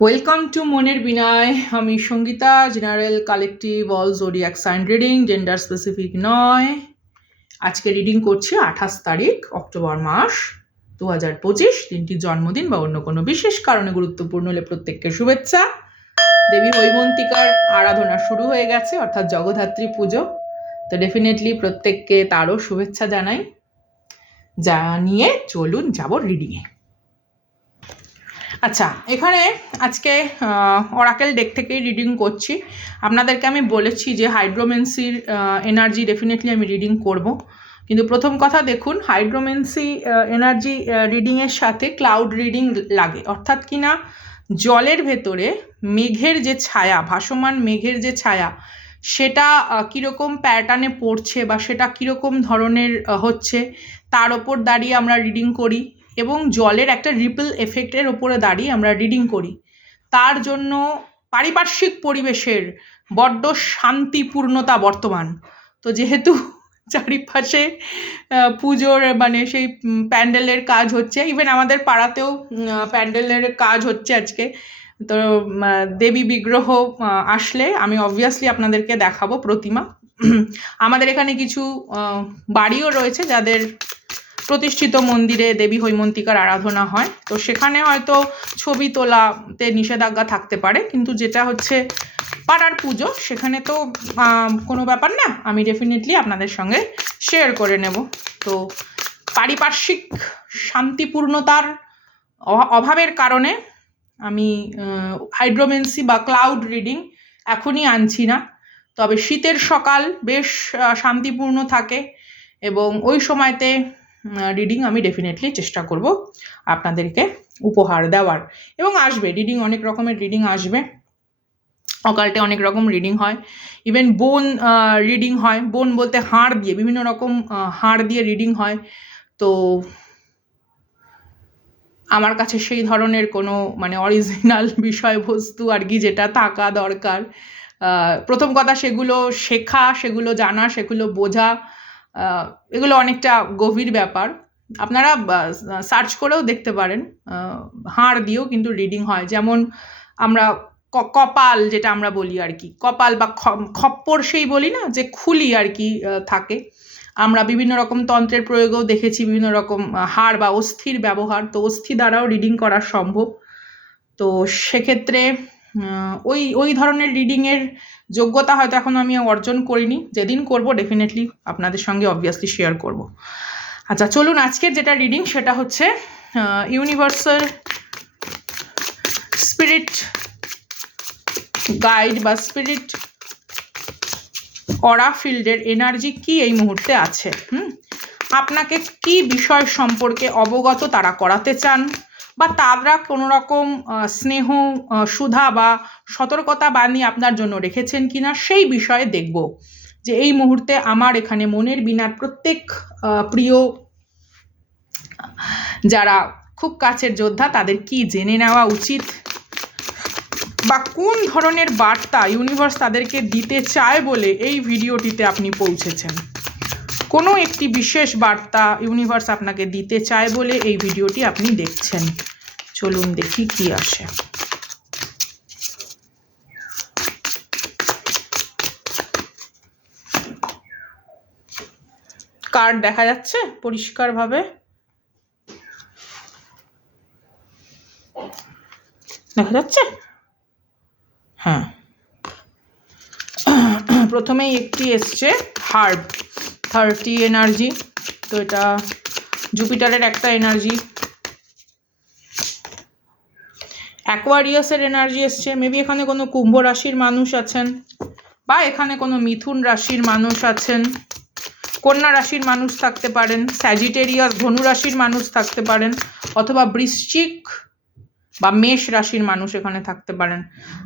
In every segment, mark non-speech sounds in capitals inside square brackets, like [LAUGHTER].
Welcome to মনের বিনয় আমি Sangeeta general collective all zodiac sign reading gender specific নয়। আজকে রিডিং করছি আঠাশ তারিখ, অক্টোবর মাস দু হাজার পঁচিশ। দিনটি জন্মদিন বা অন্য কোনো বিশেষ কারণে গুরুত্বপূর্ণ হলে প্রত্যেককে শুভেচ্ছা। দেবী হৈমন্তিকার আরাধনা শুরু হয়ে গেছে, অর্থাৎ জগদ্ধাত্রী পুজো। তো ডেফিনেটলি প্রত্যেককে তারও শুভেচ্ছা জানাই। জানিয়ে চলুন, যাব রিডিংয়ে আচ্ছা এখানে আজকে অরাকেল ডেক থেকেই রিডিং করছি। আপনাদেরকে আমি বলেছি যে হাইড্রোমেন্সির এনার্জি ডেফিনেটলি আমি রিডিং করব। কিন্তু প্রথম কথা দেখুন হাইড্রোমেন্সি এনার্জি রিডিংয়ের সাথে ক্লাউড রিডিং লাগে। অর্থাৎ কি না, জলের ভেতরে মেঘের যে ছায়া, ভাসমান মেঘের যে ছায়া, সেটা কীরকম প্যাটার্নে পড়ছে বা সেটা কীরকম ধরনের হচ্ছে, তার ওপর দাঁড়িয়ে আমরা রিডিং করি। এবং জলের একটা রিপল এফেক্টের ওপরে দাঁড়িয়ে আমরা রিডিং করি। তার জন্য পারিপার্শ্বিক পরিবেশের বড্ড শান্তিপূর্ণতা বর্তমান। তো যেহেতু চারিপাশে পুজোর মানে সেই প্যান্ডেলের কাজ হচ্ছে ইভেন আমাদের পাড়াতেও প্যান্ডেলের কাজ হচ্ছে আজকে। তো দেবী বিগ্রহ আসলে আমি অবভিয়াসলি আপনাদেরকে দেখাবো প্রতিমা। আমাদের এখানে কিছু বাড়িও রয়েছে যাদের প্রতিষ্ঠিত মন্দিরে দেবী হৈমন্তিকার আরাধনা হয়। তো সেখানে হয়তো ছবি তোলাতে নিষেধাজ্ঞা থাকতে পারে, কিন্তু যেটা হচ্ছে পাড়ার পুজো, সেখানে তো কোনো ব্যাপার না। আমি ডেফিনেটলি আপনাদের সঙ্গে শেয়ার করে নেব। তো পারিপার্শ্বিক শান্তিপূর্ণতার অভা- অভাবের কারণে আমি হাইড্রোমেন্সি বা ক্লাউড রিডিং এখনই আনছি না। তবে শীতের সকাল বেশ শান্তিপূর্ণ থাকে এবং ওই সময়তে রিডিং আমি ডেফিনেটলি চেষ্টা করব আপনাদেরকে উপহার দেওয়ার। এবং আসবে রিডিং অনেক রকমের রিডিং আসবে। অকাল্টে অনেক রকম রিডিং হয়। ইভেন বোন রিডিং হয়। বোন বলতে হাড় দিয়ে, বিভিন্ন রকম হাড় দিয়ে রিডিং হয়। তো আমার কাছে সেই ধরনের কোনো মানে অরিজিনাল [LAUGHS] বিষয়বস্তু আর কি যেটা থাকা দরকার। প্রথম কথা সেগুলো শেখা, সেগুলো জানা, সেগুলো বোঝা এগুলো অনেকটা গভীর ব্যাপার। আপনারা সার্চ করেও দেখতে পারেন হাড় দিয়েও কিন্তু রিডিং হয়। যেমন আমরা কপাল যেটা আমরা বলি আর কি, কপাল বা খপ্পর সেই বলি না, যে খুলি আর কি থাকে। আমরা বিভিন্ন রকম তন্ত্রের প্রয়োগেও দেখেছি, বিভিন্ন রকম হাড় বা অস্থির ব্যবহার। তো অস্থি দ্বারাও রিডিং করা সম্ভব। তো সেক্ষেত্রে ওই ওই ধরনের রিডিংয়ের যোগ্যতা হয়তো এখন আমি অর্জন করিনি। যেদিন করব ডেফিনেটলি আপনাদের সঙ্গে অবভিয়াসলি শেয়ার করব। আচ্ছা চলুন আজকের যেটা রিডিং সেটা হচ্ছে ইউনিভার্সাল স্পিরিট গাইড বা স্পিরিট অরা ফিল্ডের এনার্জি কি এই মুহূর্তে আছে? হুম? আপনাকে কি বিষয় সম্পর্কে অবগত তারা করাতে চান? বা তারা কোনো রকম স্নেহ সুধা বা সতর্কতা বাণী আপনার জন্য রেখেছেন কি না সেই বিষয়ে দেখব। যে এই মুহূর্তে আমার এখানে মনের বিনার প্রত্যেক প্রিয়, যারা খুব কাছের যোদ্ধা তাদের কি জেনে নেওয়া উচিত? বা কোন ধরনের বার্তা ইউনিভার্স তাদেরকে দিতে চায় বলে এই ভিডিওটিতে আপনি পৌঁছেছেন? কোনো একটি বিশেষ বার্তা ইউনিভার্স আপনাকে দিতে চায় বলে এই ভিডিওটি আপনি দেখছেন। চলুন দেখি কি আসে। কার্ড দেখা যাচ্ছে পরিষ্কারভাবে? দেখা যাচ্ছে? হ্যাঁ। প্রথমেই একটি এসছে হার্ড থার্টি এনার্জি তো এটা জুপিটারের একটা এনার্জি অ্যাকোয়ারিয়াসের এনার্জি এসছে মেবি এখানে কোনো কুম্ভ রাশির মানুষ আছেন, বা এখানে কোনো মিথুন রাশির মানুষ আছেন, কন্যা রাশির মানুষ থাকতে পারেন স্যাজিটেরিয়াস ধনু রাশির মানুষ থাকতে পারেন, অথবা বৃশ্চিক বা মেষ রাশির মানুষ এখানে থাকতে পারেন।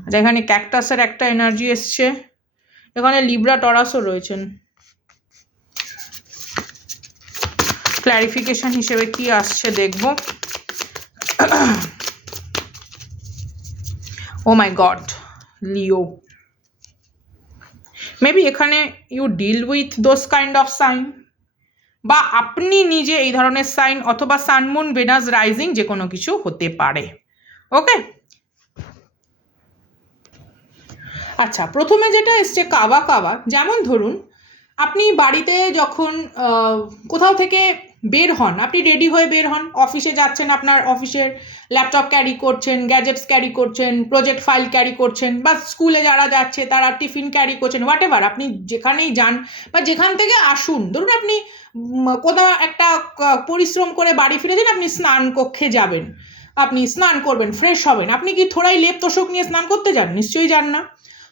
আচ্ছা এখানে ক্যাকটাসের একটা এনার্জি এসছে, এখানে লিব্রা টরাসও রয়েছেন। ক্ল্যারিফিকেশন হিসেবে কি আসছে দেখব। Oh my god Leo maybe এখানে you deal with those kind of sign বা আপনি নিজে এই ধরনের সাইন অথবা সানমুন ভেনাস রাইজিং যে কোনো কিছু হতে পারে। ওকে আচ্ছা প্রথমে যেটা এসছে কাবা কাবা, যেমন ধরুন, আপনি বাড়িতে যখন কোথাও থেকে বের হন। আপনি রেডি হয়ে বের হন। অফিসে যাচ্ছেন আপনার অফিসের ল্যাপটপ ক্যারি করছেন গ্যাজেটস ক্যারি করছেন প্রজেক্ট ফাইল ক্যারি করছেন, বা স্কুলে যারা যাচ্ছে তারা টিফিন ক্যারি করছেন হোয়াট এভার আপনি যেখানেই যান বা যেখান থেকে আসুন, ধরুন আপনি কোথাও একটা পরিশ্রম করে বাড়ি ফিরেছেন আপনি স্নান কক্ষে যাবেন। আপনি স্নান করবেন ফ্রেশ হবেন। আপনি কি থোড়াই লেপ তোষক নিয়ে স্নান করতে যান? নিশ্চয়ই যান না।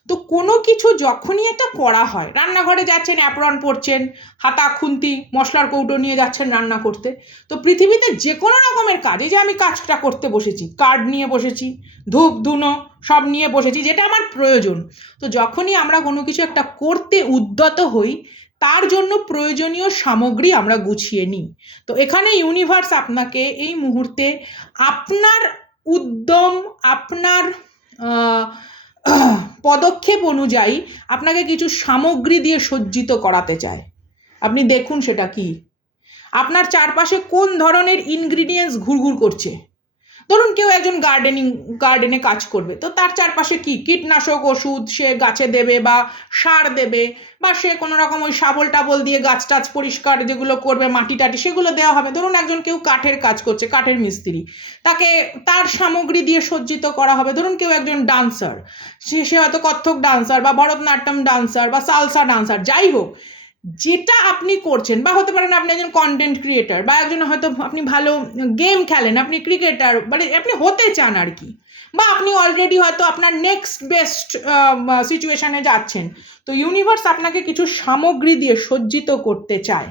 তো কোনো কিছু যখনই এটা করা হয়, রান্নাঘরে যাচ্ছেন অ্যাপ্রন পরছেন, হাতা, খুন্তি, মশলার কৌটো নিয়ে যাচ্ছেন রান্না করতে, তো পৃথিবীতে যে কোনো রকমের কাজ যে আমি কাজটা করতে বসেছি, কার্ড নিয়ে বসেছি, ধূপ, ধুনো, সব নিয়ে বসেছি, যেটা আমার প্রয়োজন, তো যখনই আমরা কোনো কিছু একটা করতে উদ্যত হই, তার জন্য প্রয়োজনীয় সামগ্রী আমরা গুছিয়ে নিই। তো এখানে ইউনিভার্স আপনাকে এই মুহূর্তে আপনার উদ্যম, আপনার পদক্ষেপ অনুযায়ী আপনাকে কিছু সামগ্রী দিয়ে সজ্জিত করাতে চায় আপনি দেখুন সেটা কি। আপনার চারপাশে কোন ধরনের ইনগ্রিডিয়েন্টস ঘুরঘুর করছে। ধরুন কেউ একজন গার্ডেনিং গার্ডেনে কাজ করবে, তো তার চারপাশে কি? কীটনাশক ওষুধ সে গাছে দেবে বা সার দেবে বা সে কোনো রকম ওই শাবল টাবল দিয়ে গাছ টাছ পরিষ্কার যেগুলো করবে, মাটি টাটি সেগুলো দেওয়া হবে। ধরুন একজন কেউ কাঠের কাজ করছে, কাঠের মিস্ত্রি। তাকে তার সামগ্রী দিয়ে সজ্জিত করা হবে। ধরুন কেউ একজন ডান্সার সে সে হয়তো কত্থক ডান্সার বা ভরতনাট্যম ডান্সার বা সালসা ডান্সার যাই হোক যেটা আপনি করছেন, বা হতে পারেন আপনি একজন কন্টেন্ট ক্রিয়েটার বা একজন হয়তো আপনি ভালো গেম খেলেন, আপনি ক্রিকেটার মানে আপনি হতে চান আর কি, বা আপনি অলরেডি হয়তো আপনার নেক্সট বেস্ট সিচুয়েশনে যাচ্ছেন, তো ইউনিভার্স আপনাকে কিছু সামগ্রী দিয়ে সজ্জিত করতে চায়।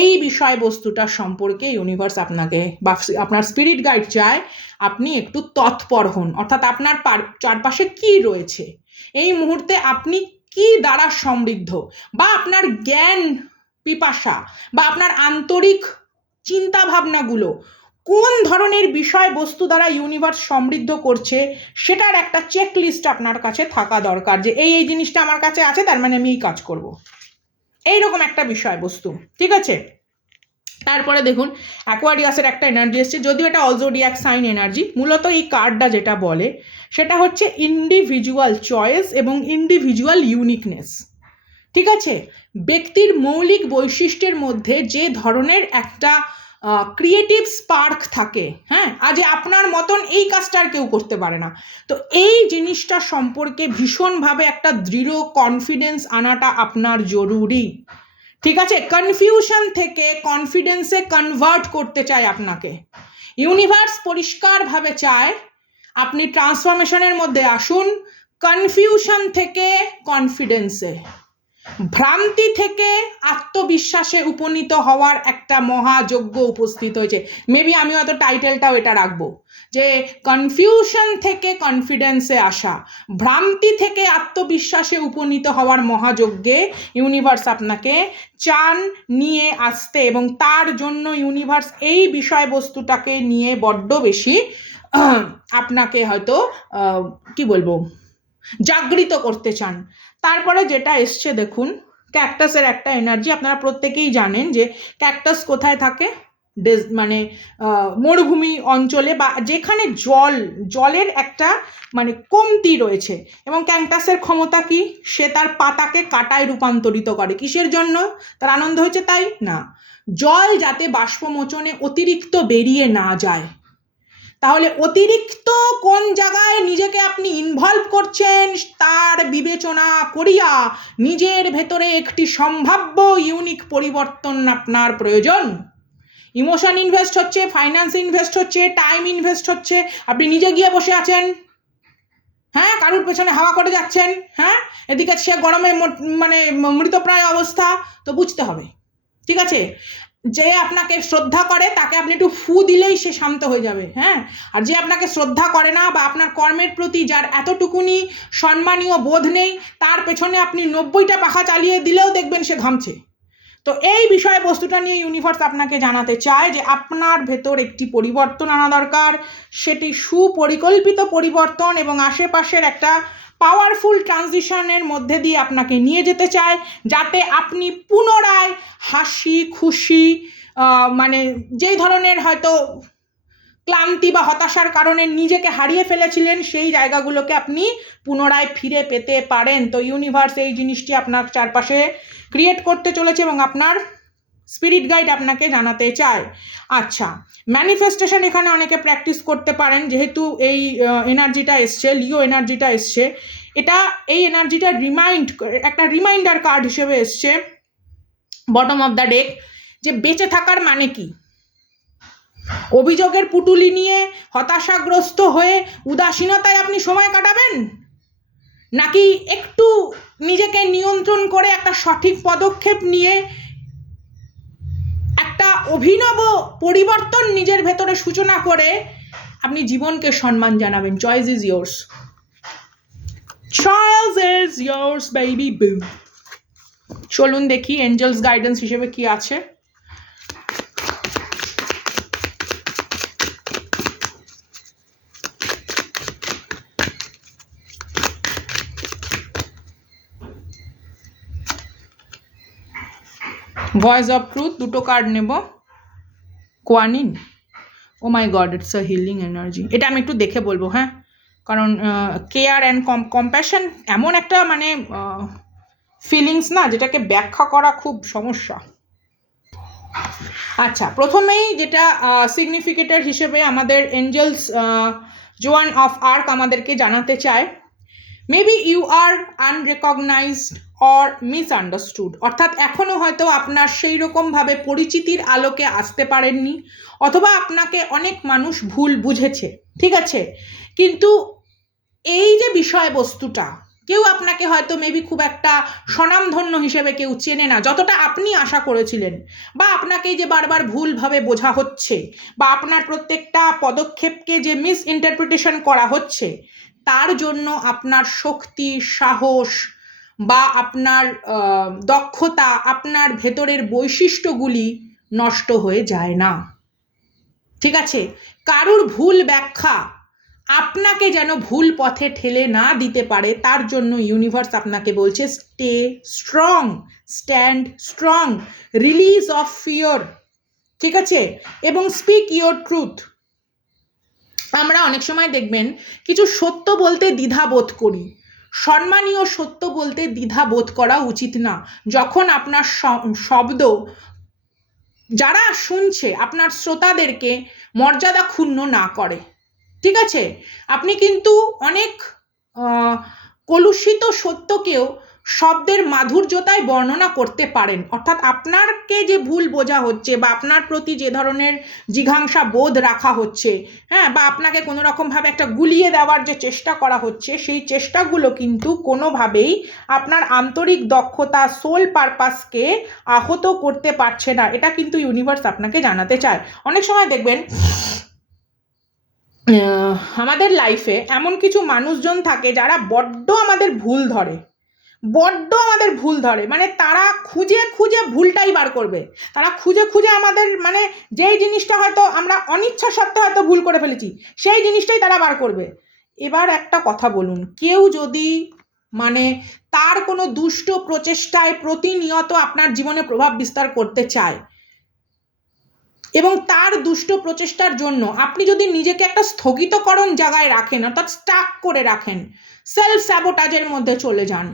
এই বিষয়বস্তুটা সম্পর্কে ইউনিভার্স আপনাকে, বা আপনার স্পিরিট গাইড চায়, আপনি একটু তৎপর হন, অর্থাৎ আপনার চারপাশে কি রয়েছে, এই মুহূর্তে আপনি কি দ্বারা সমৃদ্ধ? বা আপনার জ্ঞান পিপাসা বা আপনার আন্তরিক চিন্তা ভাবনাগুলো কোন ধরনের বিষয়বস্তু দ্বারা ইউনিভার্স সমৃদ্ধ করছে সেটার একটা চেক লিস্ট আপনার কাছে থাকা দরকার যে এই এই জিনিসটা আমার কাছে আছে, তার মানে আমি এই কাজ করব। এইরকম একটা বিষয়বস্তু, ঠিক আছে? তারপরে দেখুন অ্যাকোয়ারিয়াসের একটা এনার্জি এসছে, যদিও এটা অলজোডিয়াক সাইন এনার্জি মূলত এই কার্ডটা যেটা বলে সেটা হচ্ছে ইন্ডিভিজুয়াল চয়েস এবং ইন্ডিভিজুয়াল ইউনিকনেস ঠিক আছে? ব্যক্তির মৌলিক বৈশিষ্ট্যের মধ্যে যে ধরনের একটা ক্রিয়েটিভ স্পার্ক থাকে হ্যাঁ? আজ আপনার মতন এই কাজটা আর কেউ করতে পারে না। তো এই জিনিসটা সম্পর্কে ভীষণভাবে একটা দৃঢ় কনফিডেন্স আনাটা আপনার জরুরি। ঠিক আছে? কনফিউশন থেকে কনফিডেন্সে কনভার্ট করতে চায় আপনাকে। ইউনিভার্স পরিষ্কারভাবে চায় আপনি ট্রান্সফরমেশনের মধ্যে আসুন কনফিউশন থেকে কনফিডেন্সে ভ্রান্তি থেকে আত্মবিশ্বাসে উপনীত হওয়ার একটা মহাযজ্ঞ উপস্থিত হয়েছে। মেবি আমি হয়তো টাইটেলটাও এটা রাখব। যে কনফিউশন থেকে কনফিডেন্সে আসা, ভ্রান্তি থেকে আত্মবিশ্বাসে উপনীত হওয়ার মহাযজ্ঞে ইউনিভার্স আপনাকে চান নিয়ে আসতে এবং তার জন্য ইউনিভার্স এই বিষয়বস্তুটাকে নিয়ে বড্ড বেশি আপনাকে হয়তো কি বলব জাগৃত করতে চান। তারপরে যেটা এসছে, দেখুন, ক্যাকটাসের একটা এনার্জি আপনারা প্রত্যেকেই জানেন যে ক্যাকটাস কোথায় থাকে? মানে মরুভূমি অঞ্চলে বা যেখানে জল, জলের একটা মানে কমতি রয়েছে। এবং ক্যাকটাসের ক্ষমতা কি? সে তার পাতাকে কাটায় রূপান্তরিত করে। কিসের জন্য? তার আনন্দ হয়েছে তাই? না। জল যাতে বাষ্পমোচনে অতিরিক্ত বেরিয়ে না যায়। তাহলে অতিরিক্ত কোন জায়গায় নিজেকে আপনি ইনভলভ করছেন তার বিবেচনা করিয়া নিজের ভেতরে একটি সম্ভাব্য ইউনিক পরিবর্তন আপনার প্রয়োজন। ইমোশন ইনভেস্ট হচ্ছে ফাইন্যান্স ইনভেস্ট হচ্ছে টাইম ইনভেস্ট হচ্ছে, আপনি নিজে গিয়ে বসে আছেন। হ্যাঁ কারুর পেছনে হাওয়া করে যাচ্ছেন হ্যাঁ? এদিকে সে গরমে মানে মৃতপ্রায় অবস্থা, তো বুঝতে হবে। ঠিক আছে? যে আপনাকে শ্রদ্ধা করে, তাকে আপনি একটু ফু দিলেই সে শান্ত হয়ে যাবে হ্যাঁ? আর যে আপনাকে শ্রদ্ধা করে না বা আপনার কর্মের প্রতি যার এতটুকুনি সম্মানীয় বোধ নেই, তার পেছনে আপনি নব্বইটা পাখা চালিয়ে দিলেও দেখবেন সে ঘামছে। তো এই বিষয়বস্তুটা নিয়ে ইউনিভার্স আপনাকে জানাতে চায় যে আপনার ভেতর একটি পরিবর্তন আনা দরকার, সেটি সুপরিকল্পিত পরিবর্তন এবং আশেপাশের একটা পাওয়ারফুল ট্রানজিশনের মধ্যে দিয়ে আপনাকে নিয়ে যেতে চায়, যাতে আপনি পুনরায় হাসি, খুশি মানে যেই ধরনের হয়তো ক্লান্তি বা হতাশার কারণে নিজেকে হারিয়ে ফেলেছিলেন, সেই জায়গাগুলোকে আপনি পুনরায় ফিরে পেতে পারেন। তো ইউনিভার্স এই জিনিসটি আপনার চারপাশে ক্রিয়েট করতে চলেছে এবং আপনার স্পিরিট গাইড আপনাকে জানাতে চায়। আচ্ছা ম্যানিফেস্টেশন এখানে অনেকে প্র্যাকটিস করতে পারেন, যেহেতু এই এনার্জিটা এসছে লিও এনার্জিটা এসছে, এটা, এই এনার্জিটা রিমাইন্ড একটা রিমাইন্ডার কার্ড হিসেবে এসছে বটম অফ দ্য ডেক যে বেঁচে থাকার মানে কি? অভিযোগের পুটুলি নিয়ে হতাশাগ্রস্ত হয়ে উদাসীনতায় আপনি সময় কাটাবেন? নাকি একটু নিজেকে নিয়ন্ত্রণ করে একটা সঠিক পদক্ষেপ নিয়ে অভিনব পরিবর্তন নিজের ভেতরে সূচনা করে আপনি জীবনকে সম্মান জানাবেন। Choice is yours choice is yours baby boo চলুন দেখি এঞ্জেলস গাইডেন্স হিসেবে কি আছে। ভয়েস অফ ট্রুথ দুটো কার্ড নেব। Kuan Yin oh my god it's a healing energy এটা আমি একটু দেখে বলব হ্যাঁ? কারণ কেয়ার অ্যান্ড কম কম্প্যাশন এমন একটা মানে ফিলিংস না, যেটাকে ব্যাখ্যা করা খুব সমস্যা। আচ্ছা প্রথমেই যেটা সিগনিফিকেটার হিসেবে আমাদের এঞ্জেলস জোয়ান অফ আর্ক আমাদেরকে জানাতে চায় maybe you are unrecognized or misunderstood অর্থাৎ এখনও হয়তো আপনার সেই রকমভাবে পরিচিতির আলোকে আসতে পারেননি, অথবা আপনাকে অনেক মানুষ ভুল বুঝেছে, ঠিক আছে? কিন্তু এই যে বিষয়বস্তুটা, কেউ আপনাকে হয়তো মেবি খুব একটা স্বনামধন্য হিসেবে কেউ চেনে না, যতটা আপনি আশা করেছিলেন, বা আপনাকে যে বারবার ভুলভাবে বোঝা হচ্ছে, বা আপনার প্রত্যেকটা পদক্ষেপকে যে মিস ইন্টারপ্রিটেশন করা হচ্ছে, তার জন্য আপনার শক্তি, সাহস বা আপনার দক্ষতা, আপনার ভেতরের বৈশিষ্ট্যগুলি নষ্ট হয়ে যায় না। ঠিক আছে? কারুর ভুল ব্যাখ্যা আপনাকে যেন ভুল পথে ঠেলে না দিতে পারে, তার জন্য ইউনিভার্স আপনাকে বলছে stay strong stand strong release of fear ঠিক আছে? এবং স্পিক ইয়োর ট্রুথ আমরা অনেক সময় দেখবেন, কিছু সত্য বলতে দ্বিধা বোধ করি। সম্মানীয় সত্য বলতে দ্বিধা বোধ করা উচিত না। যখন আপনার শব্দ যারা শুনছে, আপনার শ্রোতাদেরকে মর্যাদা ক্ষুণ্ণ না করে। ঠিক আছে? আপনি কিন্তু অনেক কলুষিত সত্যকেও শব্দের মাধুর্যতায় বর্ণনা করতে পারেন। অর্থাৎ আপনারকে যে ভুল বোঝা হচ্ছে বা আপনার প্রতি যে ধরনের জিঘাংসা বোধ রাখা হচ্ছে হ্যাঁ বা আপনাকে কোনো রকমভাবে একটা গুলিয়ে দেওয়ার যে চেষ্টা করা হচ্ছে, সেই চেষ্টাগুলো কিন্তু কোনোভাবেই আপনার আন্তরিক দক্ষতা সোল পারপাসকে আহত করতে পারছে না। এটা কিন্তু ইউনিভার্স আপনাকে জানাতে চায়। অনেক সময় দেখবেন আমাদের লাইফে এমন কিছু মানুষজন থাকে যারা বড্ড আমাদের ভুল ধরে। বড্ড আমাদের ভুল ধরে। মানে তারা খুঁজে খুঁজে ভুলটাই বার করবে। তারা খুঁজে খুঁজে আমাদের মানে যেই জিনিসটা হয়তো আমরা অনিচ্ছা সত্ত্বে হয়তো ভুল করে ফেলেছি, সেই জিনিসটাই তারা বার করবে। এবার একটা কথা বলুন, কেউ যদি মানে তার কোনো দুষ্ট প্রচেষ্টায় প্রতিনিয়ত আপনার জীবনে প্রভাব বিস্তার করতে চায় এবং তার দুষ্ট প্রচেষ্টার জন্য আপনি যদি নিজেকে একটা স্থগিতকরণ জায়গায় রাখেন, অর্থাৎ স্টাক করে রাখেন সেলফ স্যাবোটাজের মধ্যে চলে যান।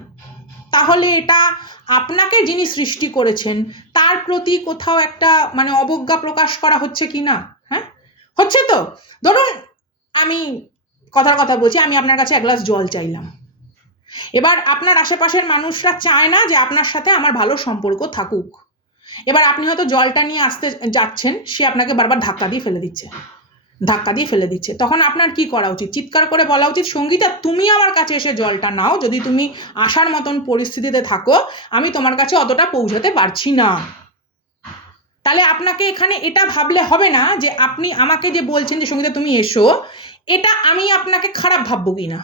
তাহলে এটা আপনাকে যিনি সৃষ্টি করেছেন, তার প্রতি কোথাও একটা মানে অবজ্ঞা প্রকাশ করা হচ্ছে কি না? হ্যাঁ? হচ্ছে তো? ধরুন, আমি কথার কথা বলছি, আমি আপনার কাছে এক গ্লাস জল চাইলাম। এবার আপনার আশেপাশের মানুষরা চায় না যে আপনার সাথে আমার ভালো সম্পর্ক থাকুক। এবার আপনি হয়তো জলটা নিয়ে আসতে যাচ্ছেন, সে আপনাকে বারবার ধাক্কা দিয়ে ফেলে দিচ্ছে। ধাক্কা দিয়ে ফেলে দিচ্ছে। তখন আপনার কি করা উচিত? চিৎকার করে বলা উচিত, সঙ্গীতা, তুমি আমার কাছে এসে জলটা নাও। যদি তুমি আসার মতন পরিস্থিতিতে থাকো, আমি তোমার কাছে অতটা পৌঁছাতে পারছি না। তাহলে আপনাকে এখানে এটা ভাবলে হবে না যে আপনি আমাকে যে বলছেন যে, সঙ্গীতা, তুমি এসো, এটা আমি আপনাকে খারাপ ভাববো কি না?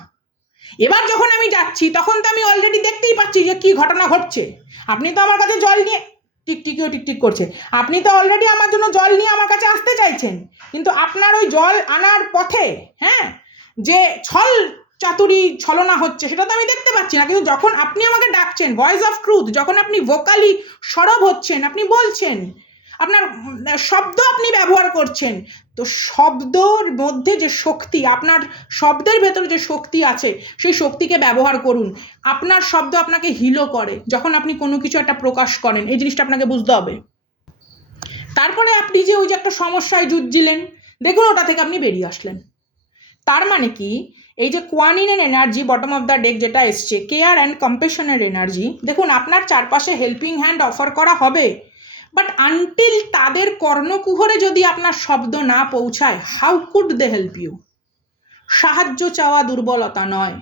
এবার যখন আমি যাচ্ছি, তখন তো আমি অলরেডি দেখতেই পাচ্ছি যে কি ঘটনা ঘটছে। আপনি তো আমার কাছে জল নিয়ে টিকটিকিও টিকটিক করছে। আপনি তো অলরেডি আমার জন্য জল নিয়ে আমার কাছে আসতে চাইছেন। কিন্তু আপনার ওই জল আনার পথে হ্যাঁ যে ছল চাতুরি ছলনা হচ্ছে, সেটা তো আমি দেখতে পাচ্ছি না। কিন্তু যখন আপনি আমাকে ডাকছেন ভয়েস অফ ট্রুথ যখন আপনি ভোকালি সরব হচ্ছেন, আপনি বলছেন আপনার শব্দ আপনি ব্যবহার করছেন, তো শব্দর মধ্যে যে শক্তি, আপনার শব্দের ভেতরে যে শক্তি আছে, সেই শক্তিকে ব্যবহার করুন। আপনার শব্দ আপনাকে হিলও করে, যখন আপনি কোনো কিছু একটা প্রকাশ করেন, এই জিনিসটা আপনাকে বুঝতে হবে। তারপরে আপনি যে ওই যে একটা সমস্যায় জুঝছিলেন দেখুন ওটা থেকে আপনি বেরিয়ে আসলেন। তার মানে কি? এই যে কোয়ানিনের energy bottom of the deck যেটা এসছে কেয়ার অ্যান্ড কম্পেশনের এনার্জি দেখুন আপনার চারপাশে হেল্পিং হ্যান্ড অফার করা হবে। বাট আনটিল তাদের কর্ণকুহরে যদি আপনার শব্দ না পৌঁছায় how could they help you সাহায্য চাওয়া দুর্বলতা নয়।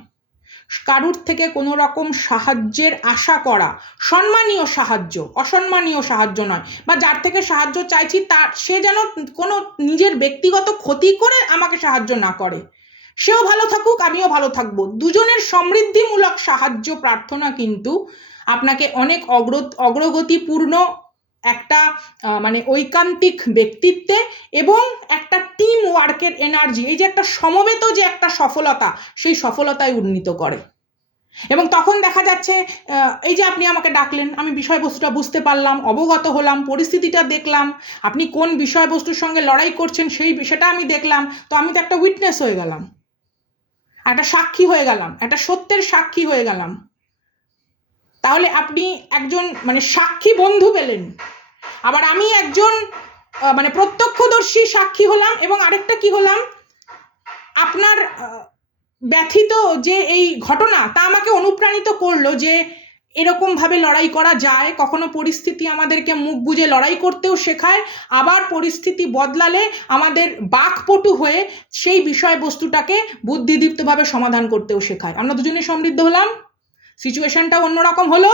কারুর থেকে কোনো রকম সাহায্যের আশা করা সম্মানীয় সাহায্য, অসম্মানীয় সাহায্য নয়। বা যার থেকে সাহায্য চাইছি, তার, সে যেন কোনো নিজের ব্যক্তিগত ক্ষতি করে আমাকে সাহায্য না করে। সেও ভালো থাকুক, আমিও ভালো থাকব। দুজনের সমৃদ্ধিমূলক সাহায্য প্রার্থনা কিন্তু আপনাকে অনেক অগ্র অগ্রগতিপূর্ণ একটা মানে ঐকান্তিক ব্যক্তিত্বে এবং একটা টিম ওয়ার্কের এনার্জি এই যে একটা সমবেত যে একটা সফলতা, সেই সফলতায় উন্নীত করে। এবং তখন দেখা যাচ্ছে এই যে আপনি আমাকে ডাকলেন, আমি বিষয়বস্তুটা বুঝতে পারলাম, অবগত হলাম, পরিস্থিতিটা দেখলাম, আপনি কোন বিষয়বস্তুর সঙ্গে লড়াই করছেন, সেই বিষয়টা আমি দেখলাম, তো আমি তো একটা উইটনেস হয়ে গেলাম। একটা সাক্ষী হয়ে গেলাম, একটা সত্যের সাক্ষী হয়ে গেলাম। তাহলে আপনি একজন মানে সাক্ষী বন্ধু পেলেন। আবার আমি একজন মানে প্রত্যক্ষদর্শী সাক্ষী হলাম এবং আরেকটা কি হলাম, আপনার ব্যথিত যে এই ঘটনা তা আমাকে অনুপ্রাণিত করল যে এরকমভাবে লড়াই করা যায়, কখনো পরিস্থিতি আমাদেরকে মুখ বুজে লড়াই করতেও শেখায়, আবার পরিস্থিতি বদলালে আমাদের বাকপটু হয়ে সেই বিষয়বস্তুটাকে বুদ্ধিদীপ্তভাবে সমাধান করতেও শেখায়। আমরা দুজনে সমৃদ্ধ হলাম। সিচুয়েশনটা অন্যরকম হলো।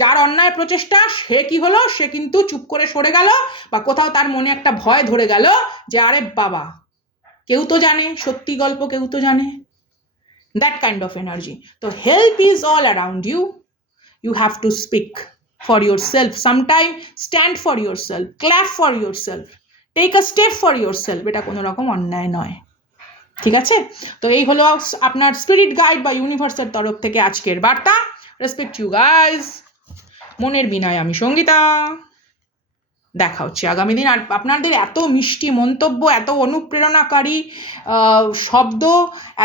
যার অন্যায় প্রচেষ্টা, সে কি হলো? সে কিন্তু চুপ করে সরে গেল বা কোথাও তার মনে একটা ভয় ধরে গেল যে, আরে বাবা, কেউ তো জানে, সত্যি গল্প কেউ তো জানে। দ্যাট কাইন্ড অফ এনার্জি তো help is all around you you have to speak for have self sometime stand for sometime self for for clap self take take step for for self এটা কোনো রকম অন্যায় নয়। ঠিক আছে? তো এই হলো আপনার স্পিরিট গাইড বা ইউনিভার্সের তরফ থেকে আজকের বার্তা। রেসপেক্ট ইউ গাইজ মনের বিনয় আমি সঙ্গীতা। দেখা হচ্ছে আগামী দিন। আর আপনাদের এত মিষ্টি মন্তব্য, এত অনুপ্রেরণাকারী শব্দ,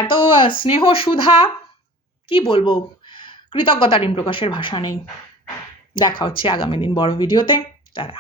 এত স্নেহ সুধা কি বলব? কৃতজ্ঞতা ঋণ প্রকাশের ভাষা নেই। দেখা হচ্ছে আগামী দিন বড় ভিডিওতে তারা